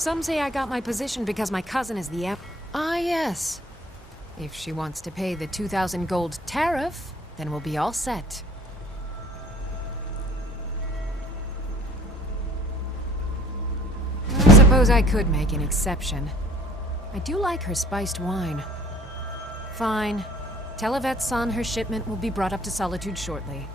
Some say I got my position because my cousin is the Ah, yes. If she wants to pay the 2,000 gold tariff, then we'll be all set. I suppose I could make an exception. I do like her spiced wine. Fine. Tell Yvette's son her shipment will be brought up to Solitude shortly.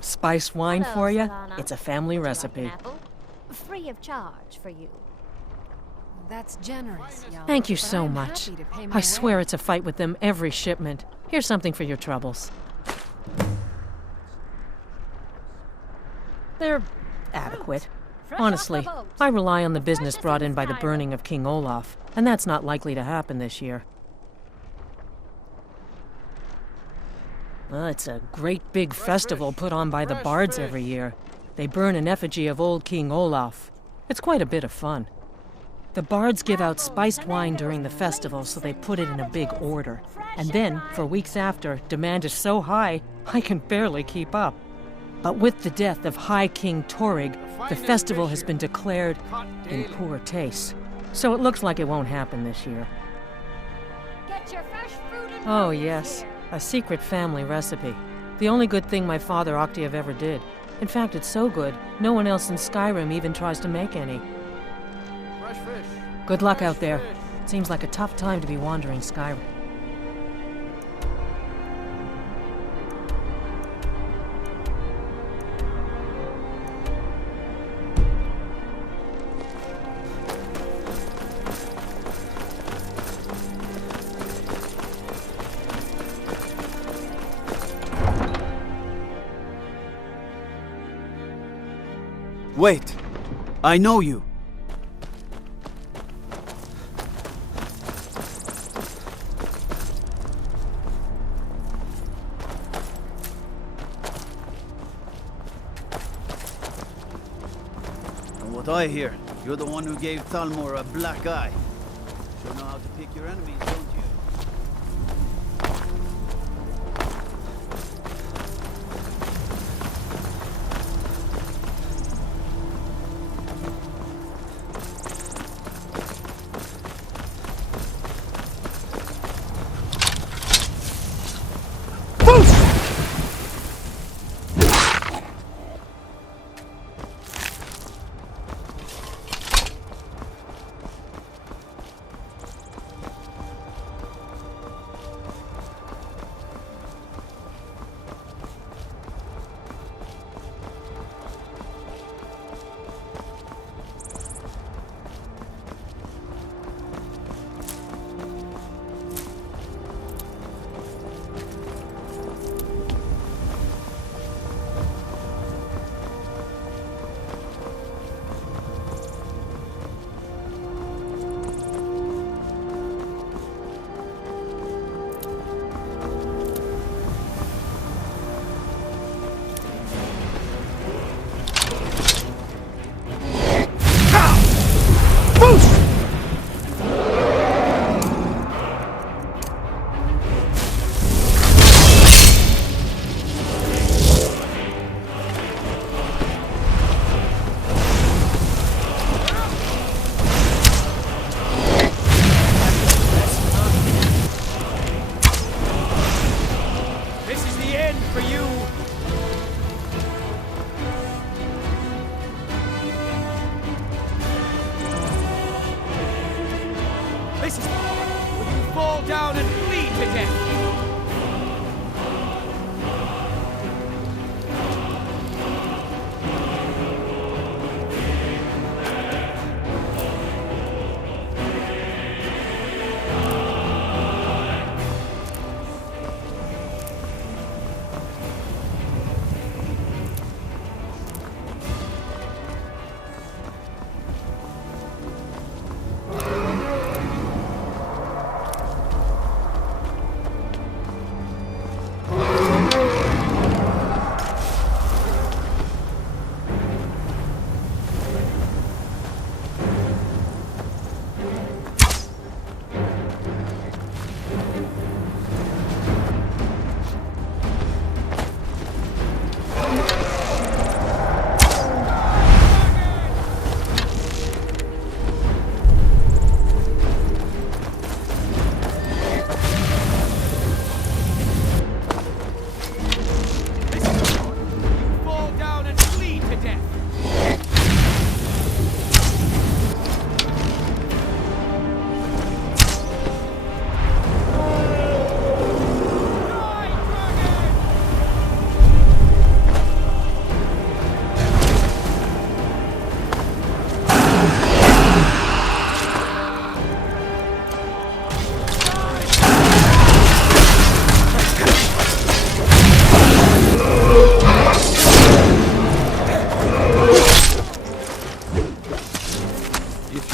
Spiced wine Hello, for you? Solana. It's a family Would you recipe. like an apple? Free of charge for you. That's generous, Jan. Thank you But so I'm much. happy to pay my I swear way. it's a fight with them every shipment. Here's something for your troubles. They're adequate. Honestly, I rely on the business brought in by the burning of King Olaf, and that's not likely to happen this year. Well, it's a great big festival put on by the bards every year. They burn an effigy of old King Olaf. It's quite a bit of fun. The bards give out spiced wine during the festival, so they put it in a big order. And then, for weeks after, demand is so high, I can barely keep up. But with the death of High King Torrig, the festival has been declared in poor taste. So it looks like it won't happen this year. Get your fresh fruit and Oh produce yes, here. a secret family recipe. The only good thing my father Octave ever did. In fact, it's so good, no one else in Skyrim even tries to make any. Fresh fish. Good luck Fresh out there. fish. Seems like a tough time to be wandering Skyrim. Wait! I know you! From what I hear, you're the one who gave Thalmor a black eye. Sure know how to pick your enemies, don't you? This is the end for you! This is the part where you fall down and bleed to death!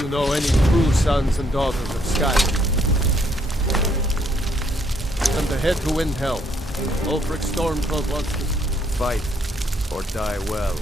you know any true sons and daughters of Skyrim. And to head to Windhelm. Ulfric Stormcloak wants to fight or die well.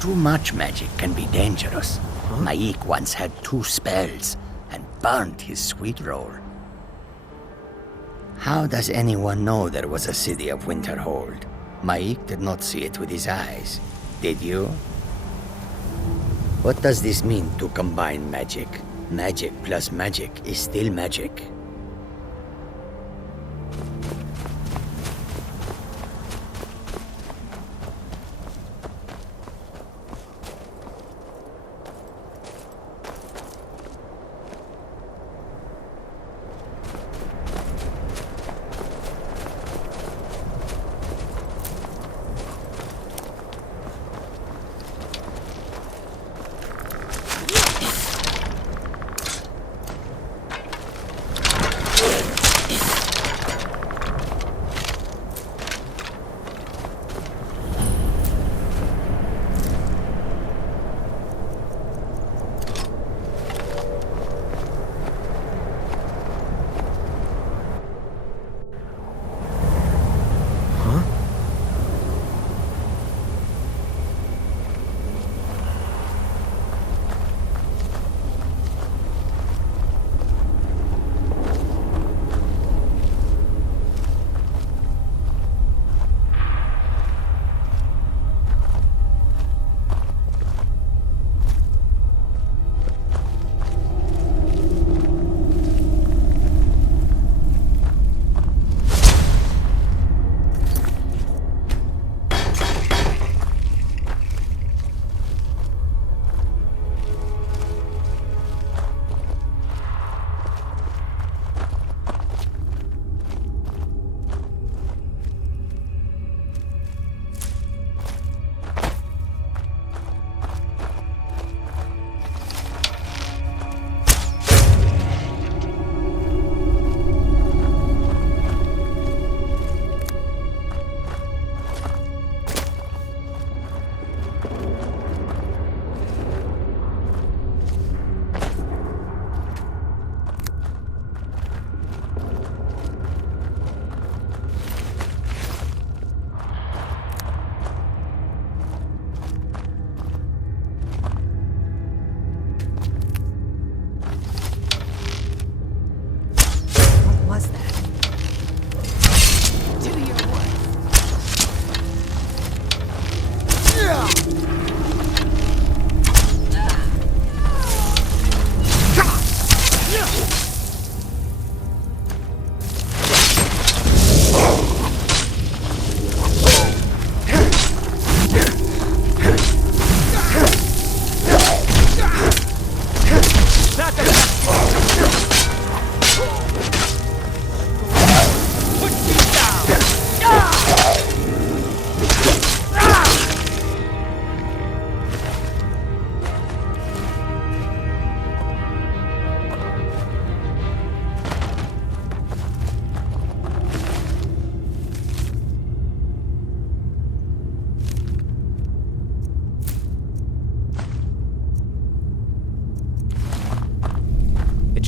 Too much magic can be dangerous. Maik once had 2 spells and burnt his sweet roll. How does anyone know there was a city of Winterhold? Maik did not see it with his eyes. Did you? What does this mean to combine magic? Magic plus magic is still magic.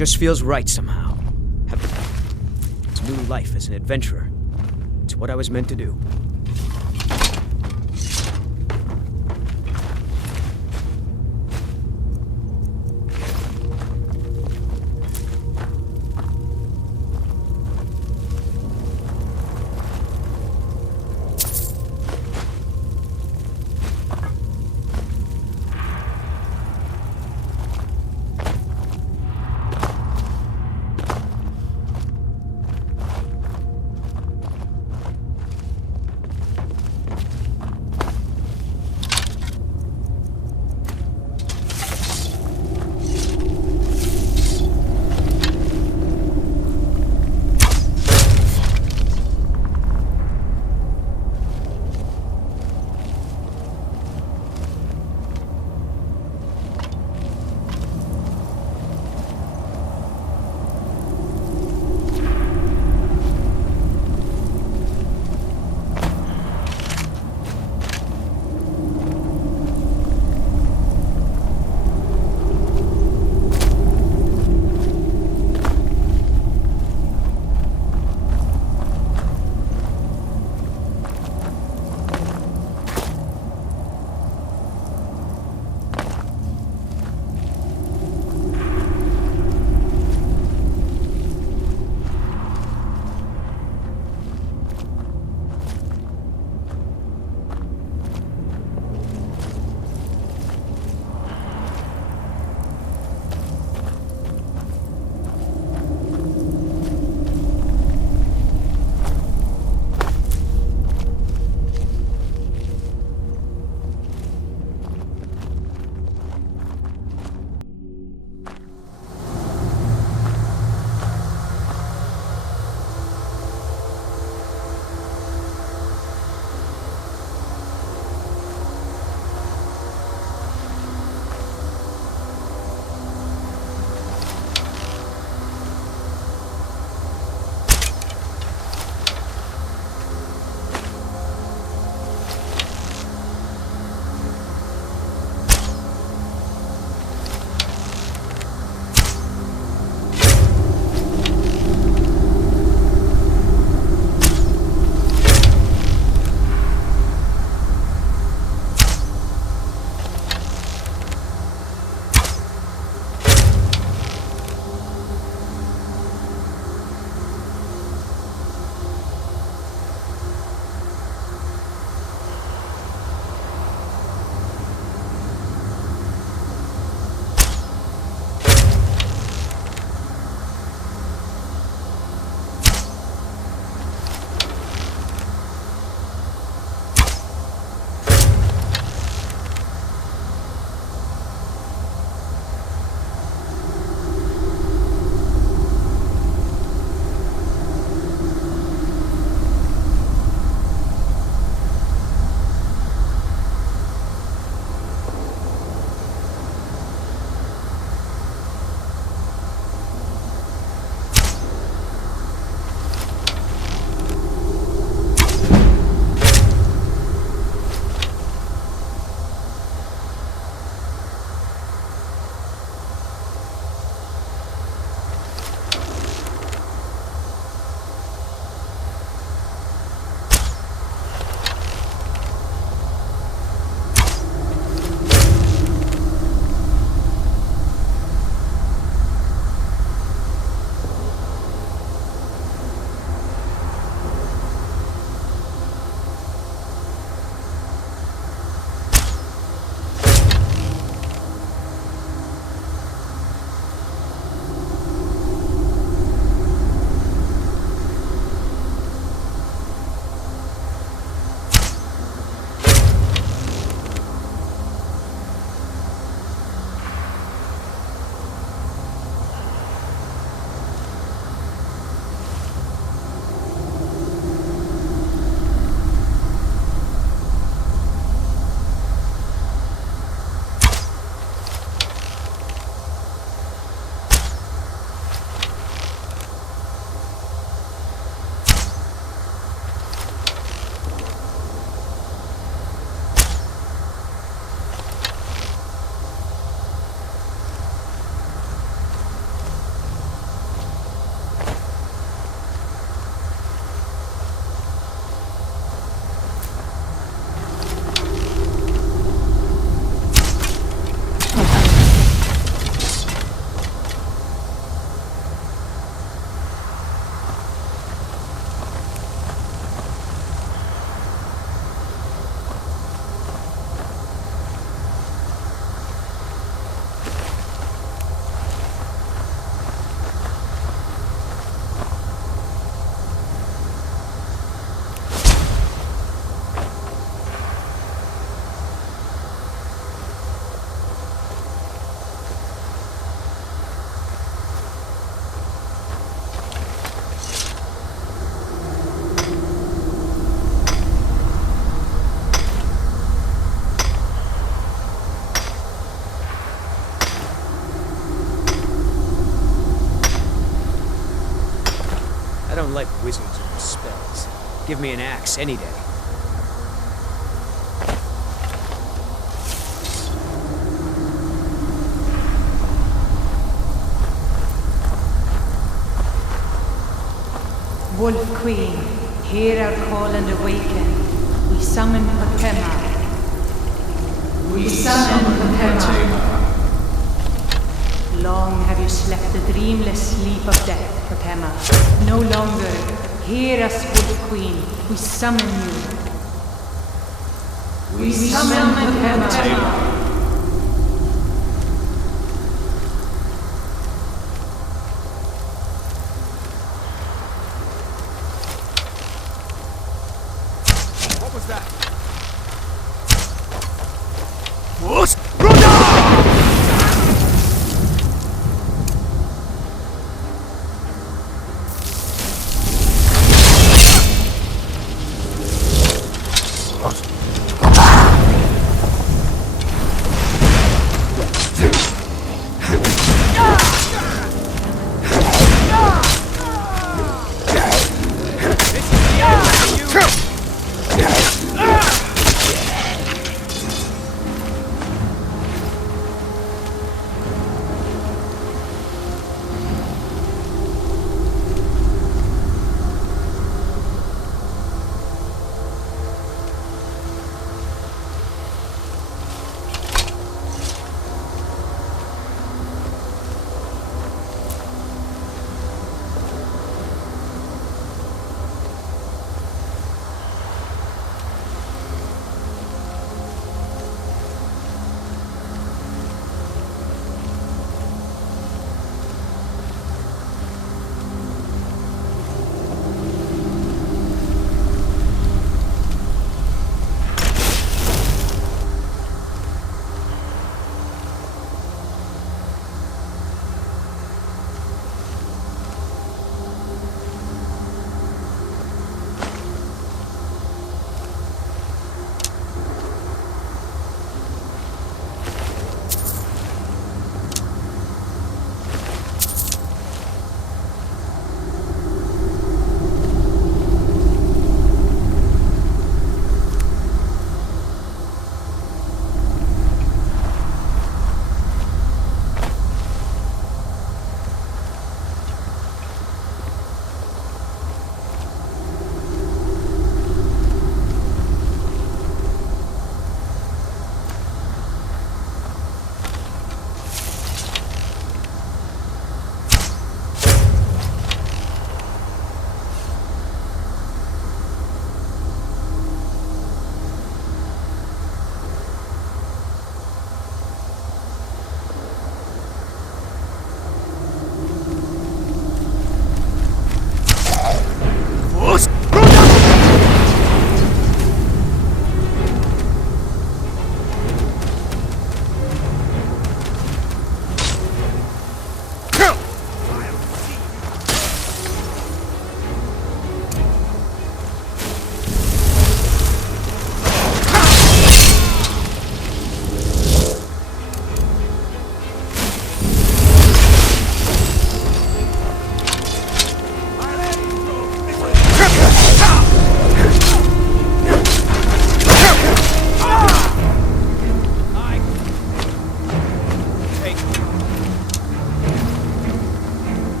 just feels right somehow. It's new life as an adventurer. It's what I was meant to do. don't like wizards or spells. Give me an axe any day. Wolf Queen, hear our call and awaken. We summon Potema. We summon Potema. Long have you slept the dreamless sleep of death, Potema. No longer. Hear us, Wolf Queen. We summon you. We summon Potema. What was that?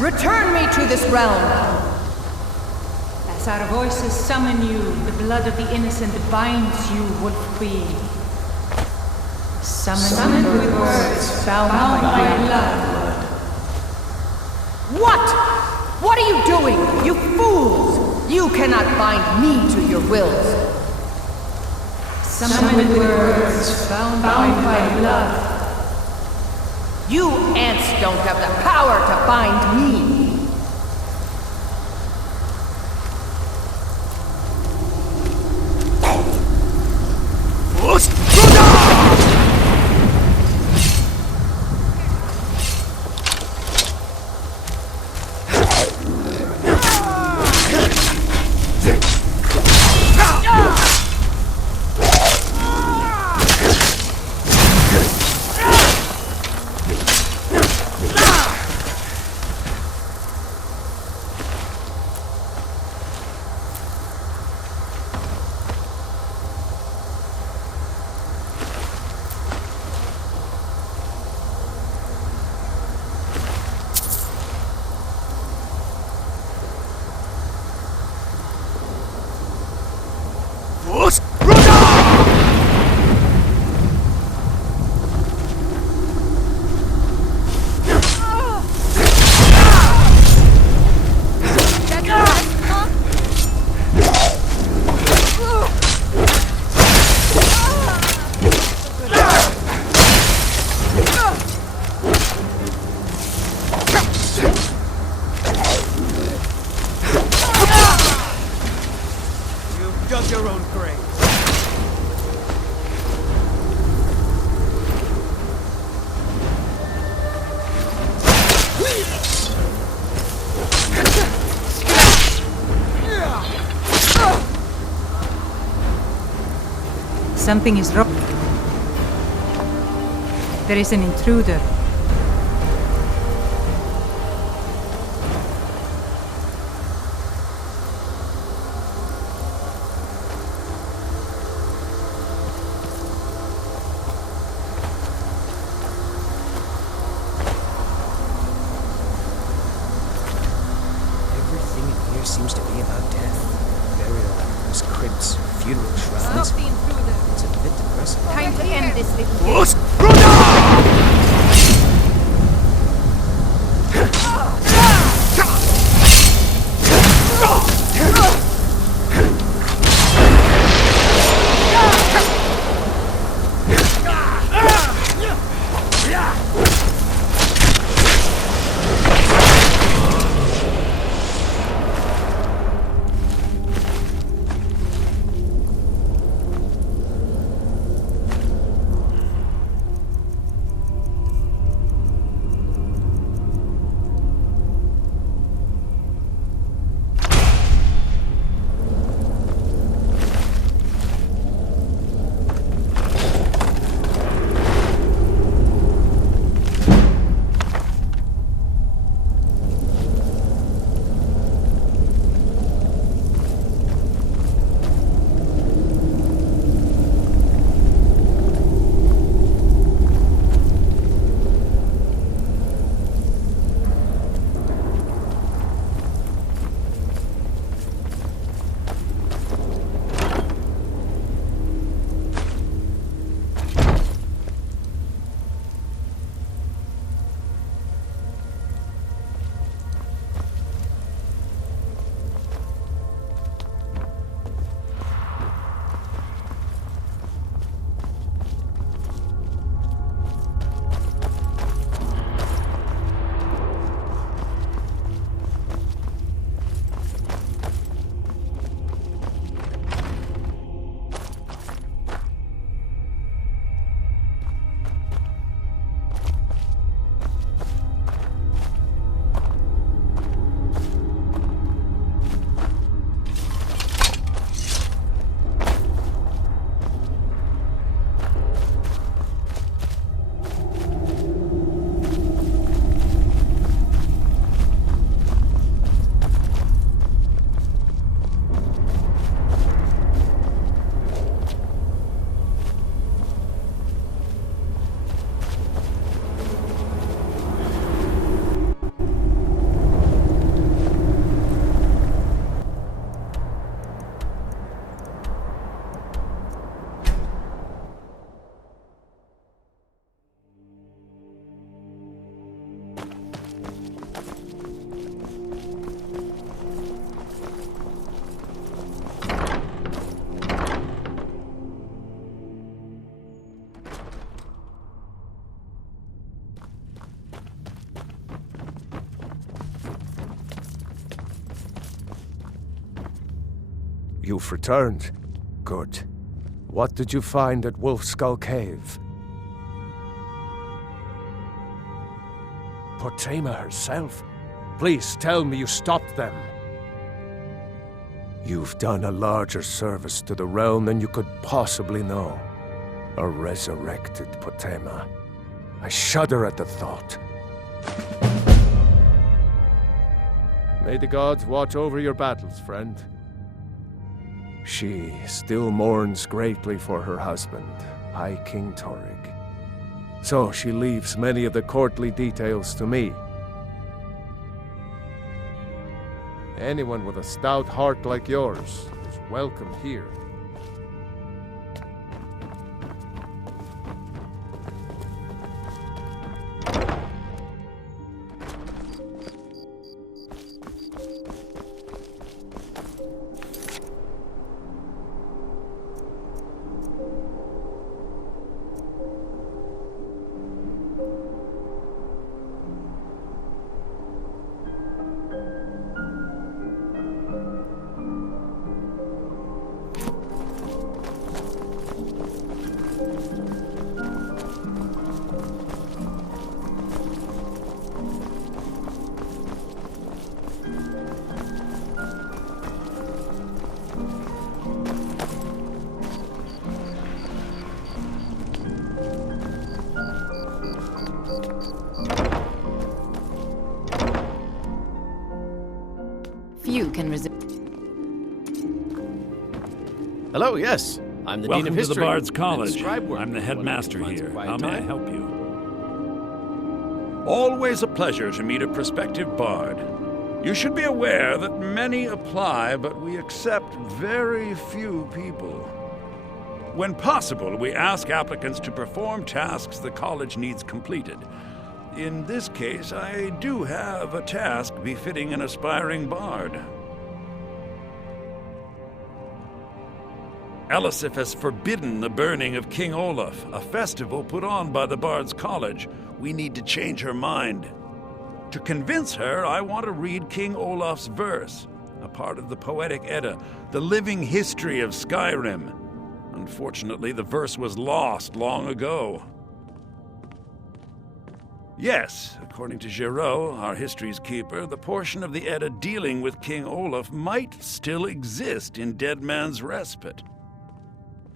Return me to this realm! As our voices summon you, the blood of the innocent binds you, Wolf Queen. Summoned with words bound by blood. What? What are you doing, you fools? You cannot bind me to your wills. Summon with words bound by blood. You ants don't have the power to bind me. Dug your own grave. Something is wrong. There is an intruder. Everything in here seems to be about death. Burial, crypts, funeral shrines. Stop the intruder. It's a bit depressing. Time to end this little game. You've returned. Good. What did you find at Wolfskull Cave? Potema herself? Please tell me you stopped them. You've done a larger service to the realm than you could possibly know. A resurrected Potema. I shudder at the thought. May the gods watch over your battles, friend. She still mourns greatly for her husband, High King Torig. So she leaves many of the courtly details to me. Anyone with a stout heart like yours is welcome here. Few can resist. Hello, yes. I'm the Dean of Welcome to History. the Bard's College. Scribe work. I'm the headmaster Find some here. quiet How may I time? help you? Always a pleasure to meet a prospective Bard. You should be aware that many apply, but we accept very few people. When possible, we ask applicants to perform tasks the college needs completed. In this case, I do have a task befitting an aspiring bard. Elisif has forbidden the burning of King Olaf, a festival put on by the Bard's College. We need to change her mind. To convince her, I want to read King Olaf's verse, a part of the Poetic Edda, the living history of Skyrim. Unfortunately, the verse was lost long ago. Yes, according to Giraud, our history's keeper, the portion of the Edda dealing with King Olaf might still exist in Dead Man's Respite.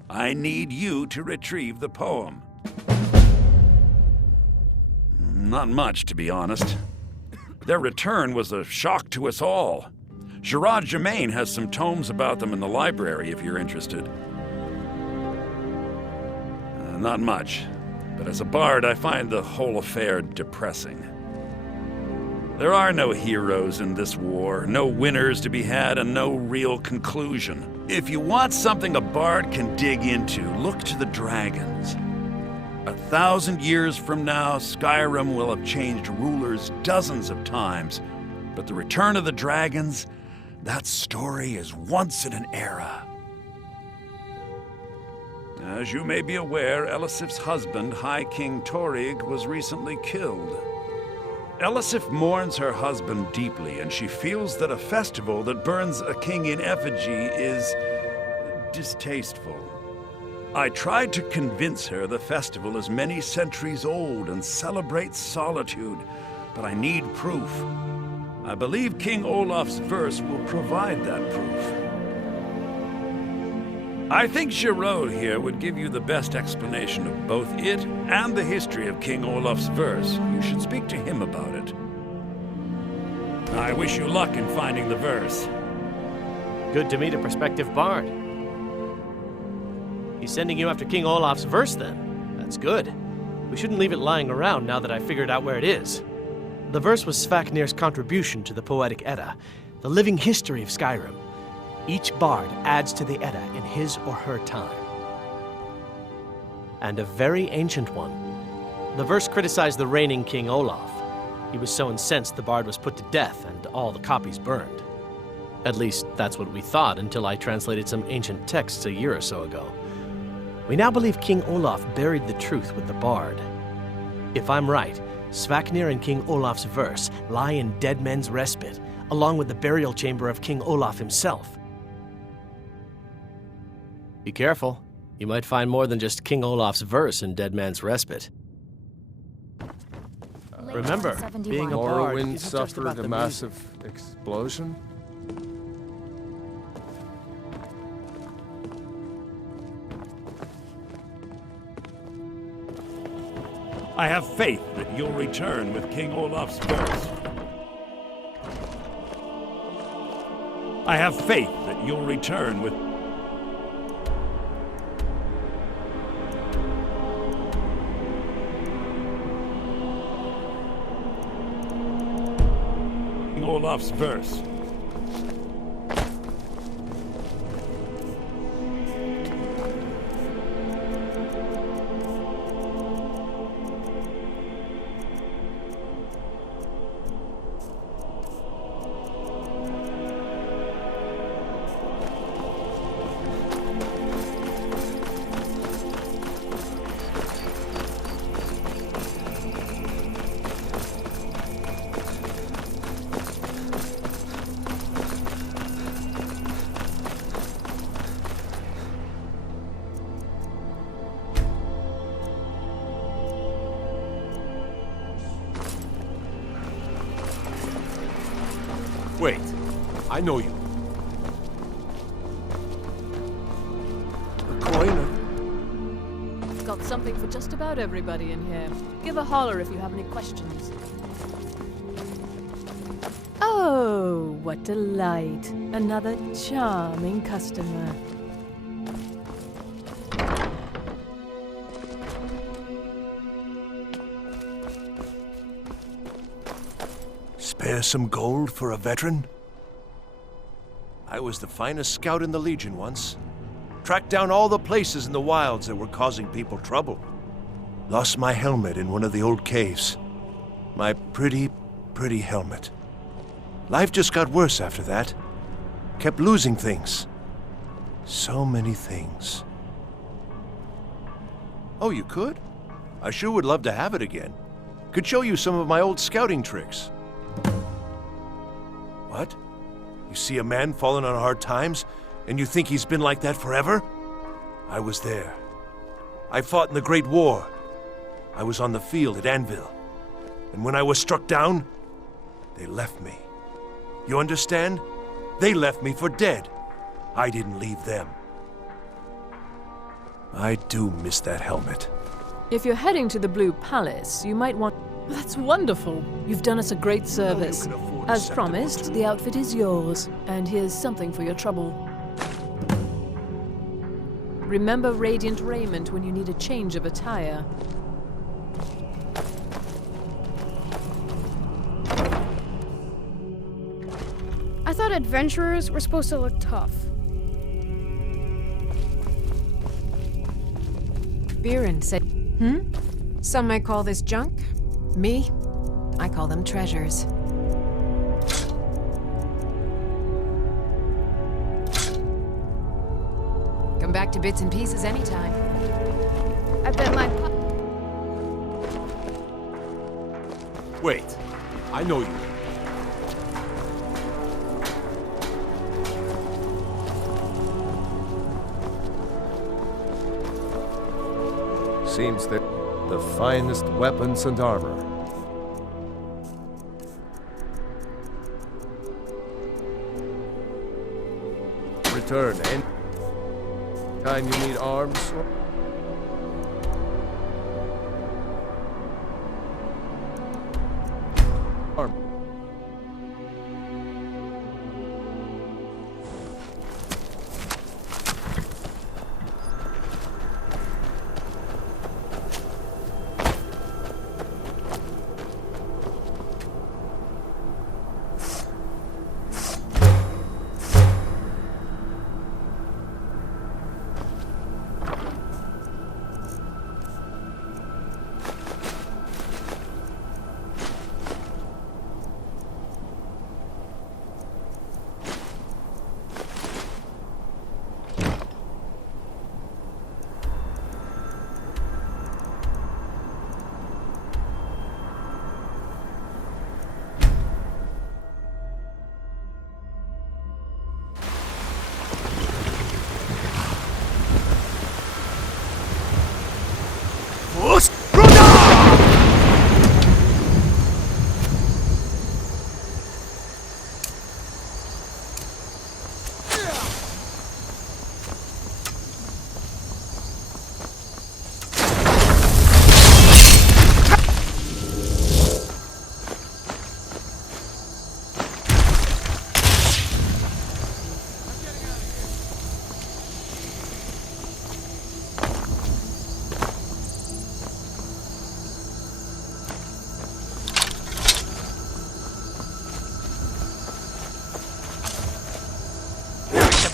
I need you to retrieve the poem. Not much, to be honest. Their return was a shock to us all. Gerard Germain has some tomes about them in the library, if you're interested. Not much. But as a bard, I find the whole affair depressing. There are no heroes in this war, no winners to be had, and no real conclusion. If you want something a bard can dig into, look to the dragons. 1,000 years from now, Skyrim will have changed rulers dozens of times. But the return of the dragons, that story is once in an era. As you may be aware, Elisif's husband, High King Torig, was recently killed. Elisif mourns her husband deeply, and she feels that a festival that burns a king in effigy is distasteful. I tried to convince her the festival is many centuries old and celebrates solitude, but I need proof. I believe King Olaf's verse will provide that proof. I think Giraud here would give you the best explanation of both it and the history of King Olaf's verse. You should speak to him about it. I wish you luck in finding the verse. Good to meet a prospective bard. He's sending you after King Olaf's verse, then. That's good. We shouldn't leave it lying around now that I figured out where it is. The verse was Svafnir's contribution to the Poetic Edda, the living history of Skyrim. Each bard adds to the Edda in his or her time. And a very ancient one. The verse criticized the reigning King Olaf. He was so incensed the bard was put to death and all the copies burned. At least, that's what we thought until I translated some ancient texts a year or so ago. We now believe King Olaf buried the truth with the bard. If I'm right, Svafnir and King Olaf's verse lie in Dead Men's Respite, along with the burial chamber of King Olaf himself. Be careful. You might find more than just King Olaf's verse in Dead Man's Respite. Remember, being a bard Morrowind isn't just about suffered a the massive explosion? I have faith that you'll return with King Olaf's verse. I have faith that you'll return with... King Olaf's verse. Wait, I know you. A coin? Got something for just about everybody in here. Give a holler if you have any questions. Oh, what delight. Another charming customer. Spare some gold for a veteran? I was the finest scout in the Legion once. Tracked down all the places in the wilds that were causing people trouble. Lost my helmet in one of the old caves. My pretty helmet. Life just got worse after that. Kept losing things. So many things. Oh, you could? I sure would love to have it again. Could show you some of my old scouting tricks. What? You see a man falling on hard times, and you think he's been like that forever? I was there. I fought in the Great War. I was on the field at Anvil. And when I was struck down, they left me. You understand? They left me for dead. I didn't leave them. I do miss that helmet. If you're heading to the Blue Palace, you might want... That's wonderful. You've done us a great service. As promised, the outfit is yours. And here's something for your trouble. Remember Radiant Raiment when you need a change of attire. I thought adventurers were supposed to look tough. Biren said... Some might call this junk. Me, I call them treasures. Come back to bits and pieces anytime. I bet my Wait, I know you. Seems that the finest weapons and armor. Return any time you need arms. Arm.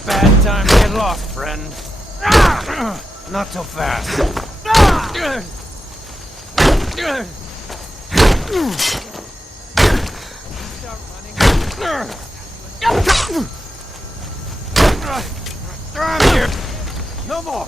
Bad time to get lost, friend. Not so fast. Start running. I'm here. No more.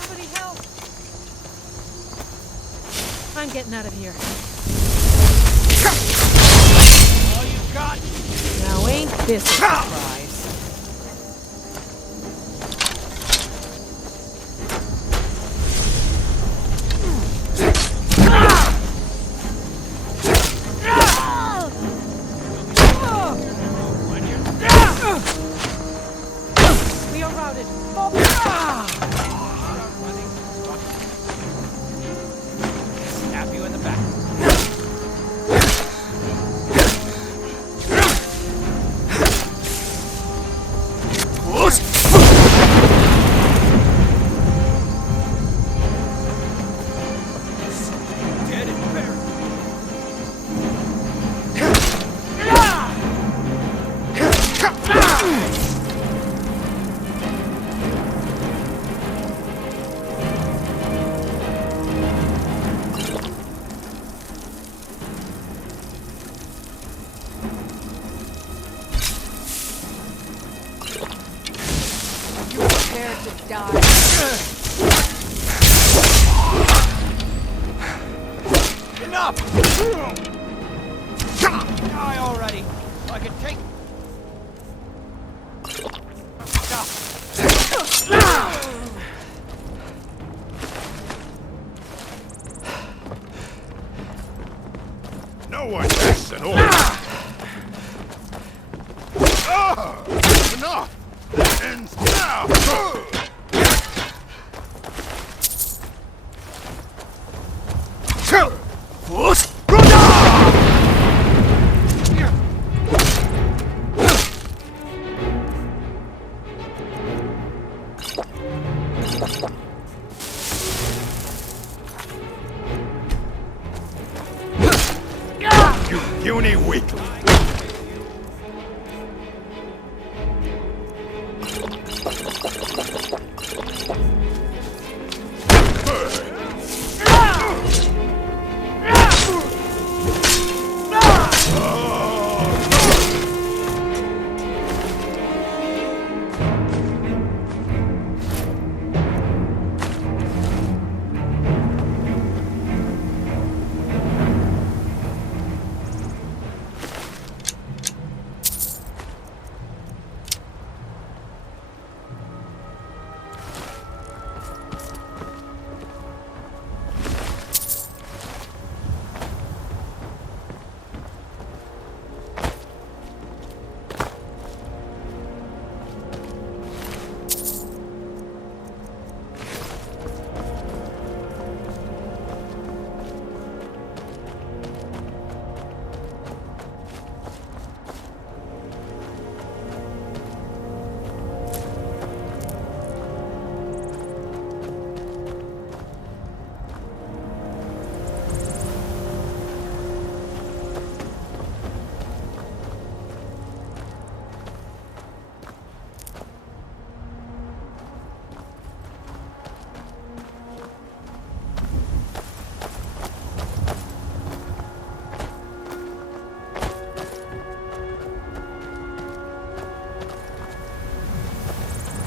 Somebody help! I'm getting out of here. All you got? Now ain't this a surprise? We are routed. Stab you in the back. Dead and buried. Prepare to die. Enough! Die already, so I can take... No one asks an order. Enough! This ends now! You puny weakling!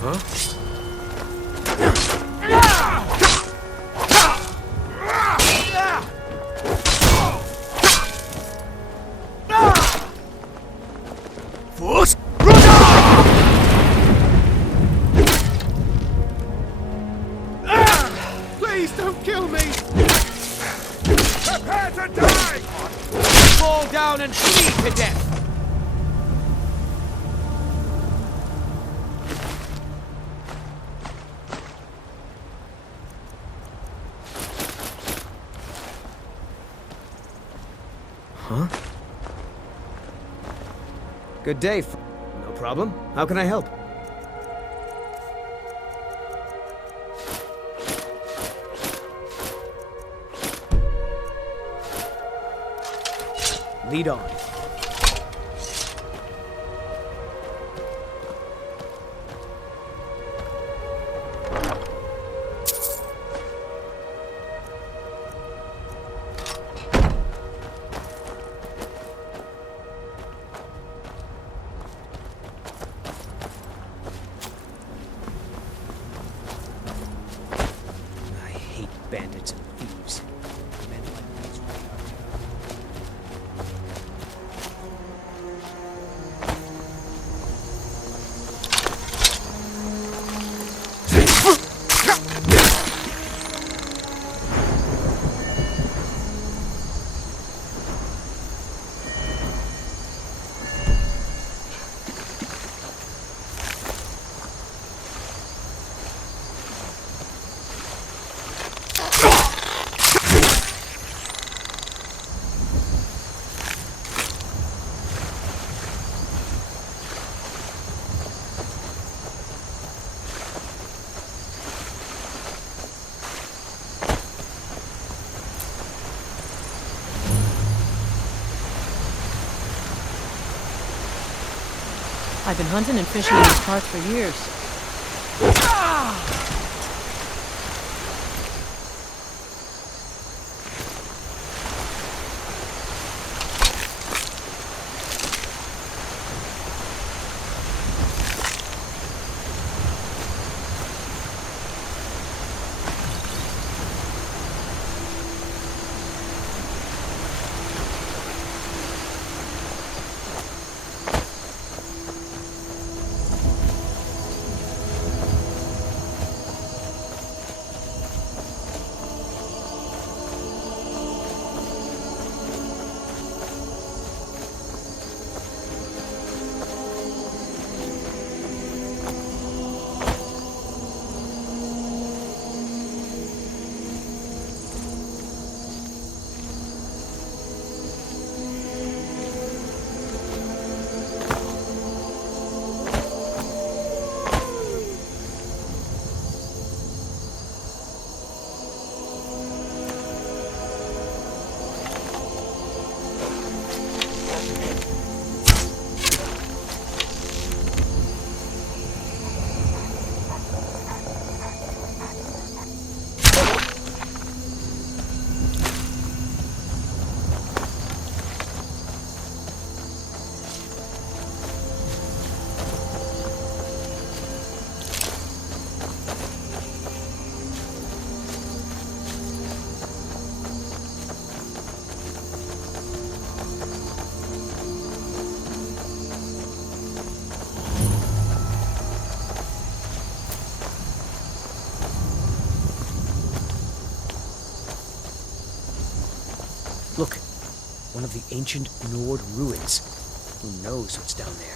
Huh? down and bleed to death! Huh? Good day. No problem. How can I help? Lead on. I hate bandits and thieves. Men like these right out here. I've been hunting and fishing in these parts for years. Look, one of the ancient Nord ruins. Who knows what's down there?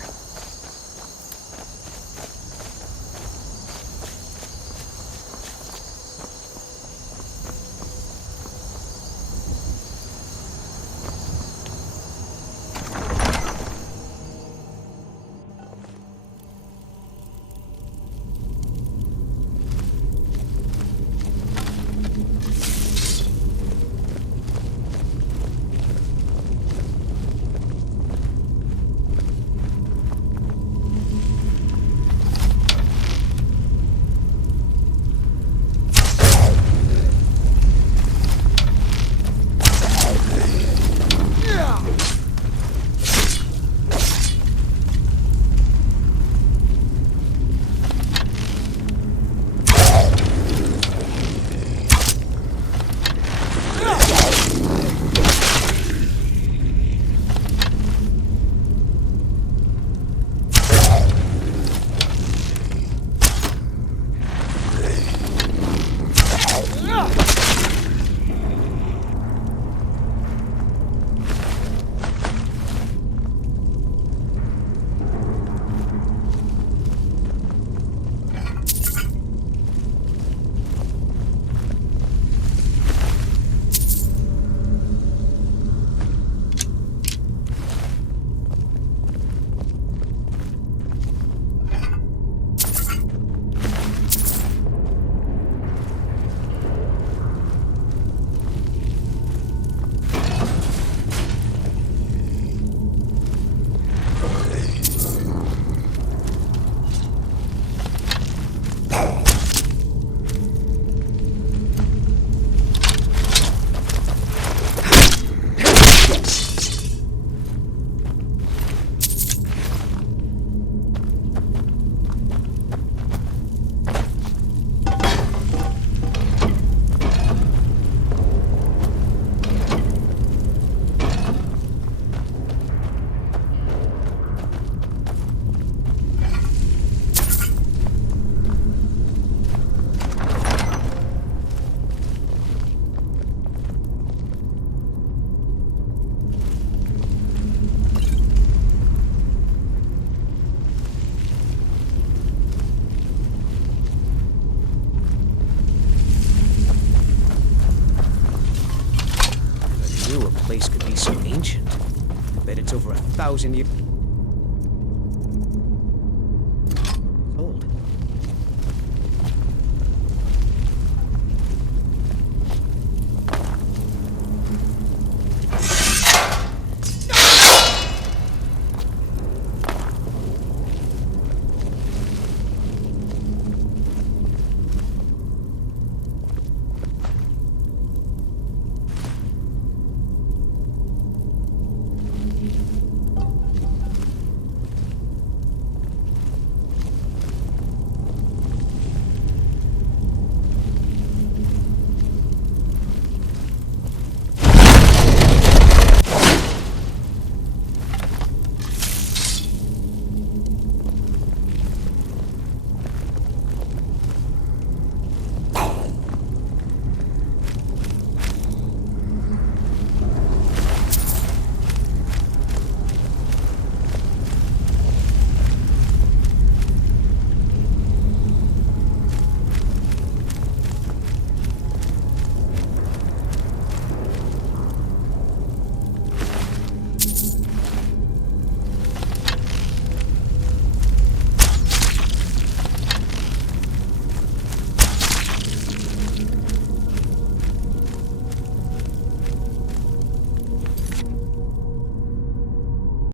1,000 years.